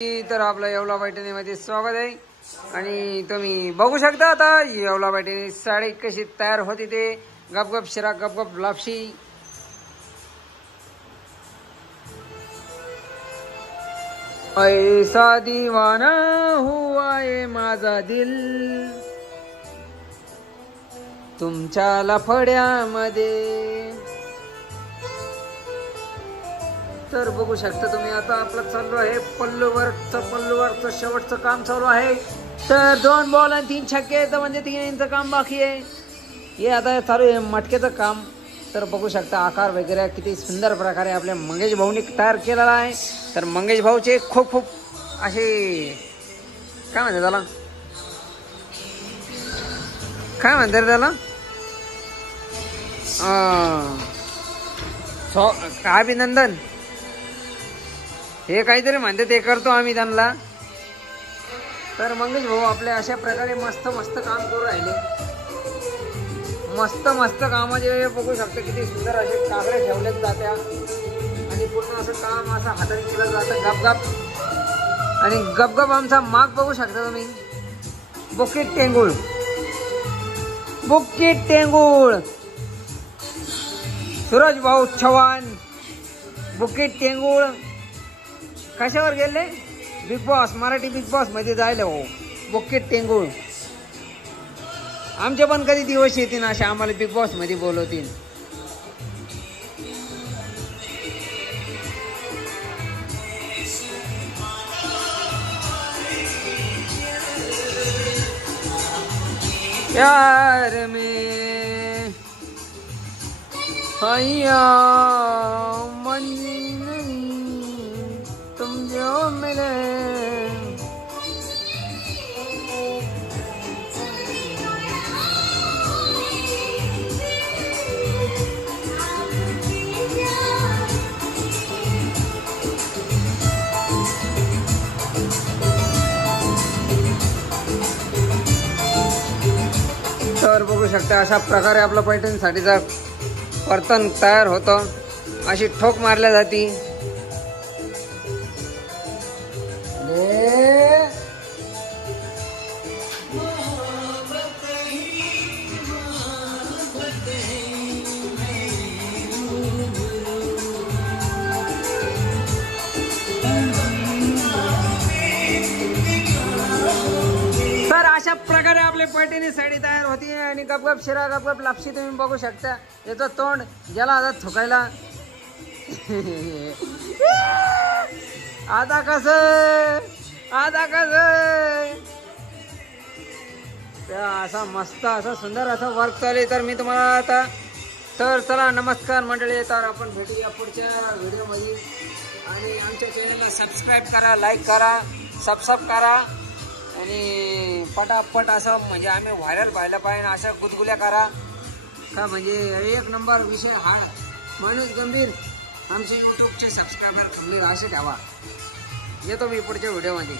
तर आपलं येवला पैठणीमध्ये स्वागत आहे आणि तुम्ही बघू शकता आता येवला पैठणी साडी कशी तयार होती ते गपगप शिरा गपगप लापशी। ऐसा दीवाना हुआ है माझा दिल तुमच्या लफड्यामध्ये। तर बघू शकता तुम्ही आता आपलं चालू आहे पल्लूवरचं शेवटचं काम चालू आहे। तर 2 बॉल आणि 3 छक्के तर म्हणजे 3 इंच काम बाकी आहे। हे आता चालू आहे मटकेचं काम। तर बघू शकता आकार वगैरे किती सुंदर प्रकारे आपल्या मंगेश भाऊनी तयार केलेला आहे। तर मंगेश भाऊचे खूप खूप असे काय म्हणतात त्याला त्याला अभिनंदन हे काहीतरी म्हणते ते करतो आम्ही त्यांना। तर मंगेश भाऊ आपले अशा प्रकारे मस्त काम करू राहिले। मस्त कामाचे बघू शकता किती सुंदर असे कागडे ठेवले जात्या आणि पूर्ण असं काम असं हाताने केलं जातं गपगप। आणि गपगप आमचा माग बघू शकता तुम्ही बुकिट टेंगुळ सूरज भाऊ चव्हाण बुकिट टेंगुळ कशावर गेले big boss Marathi big boss मध्ये जायला हो। बुकिट टेंगुळ आमचे पण कधी दिवस येतील असे आम्हाला बिग बॉस मध्ये बोलवतील। प्यार में हैया मंजिल नहीं तुम जो मिले। तर बघू शकता अशा प्रकारे आपलं पैठणीसाठीचा वर्तन तयार होतं। अशी ठोक मारल्या जाती। तर अशा प्रकारे आपले पैठणी साडी तयार होती आणि गपगप शिरा गपगप लापशी तुम्ही बघू शकता। याचं तोंड ज्याला आता थुकायला आता कसं असा मस्त असं सुंदर असं वर्क चालू आहे। तर मी तुम्हाला आता तर चला नमस्कार मंडळी। तर आपण भेटूया पुढच्या व्हिडिओमध्ये आणि आमच्या चॅनलला सबस्क्राईब करा लाईक करा सबस्क्राईब करा आणि पटापट असं म्हणजे आम्ही व्हायरल व्हायला पाहिजे अशा गुदगुल्या करा का म्हणजे 1 नंबर विषय हा माणूस गंभीर आमचे यूट्यूबचे सबस्क्रायबर कमी असे ठेवा। येतो मी पुढच्या व्हिडिओमध्ये।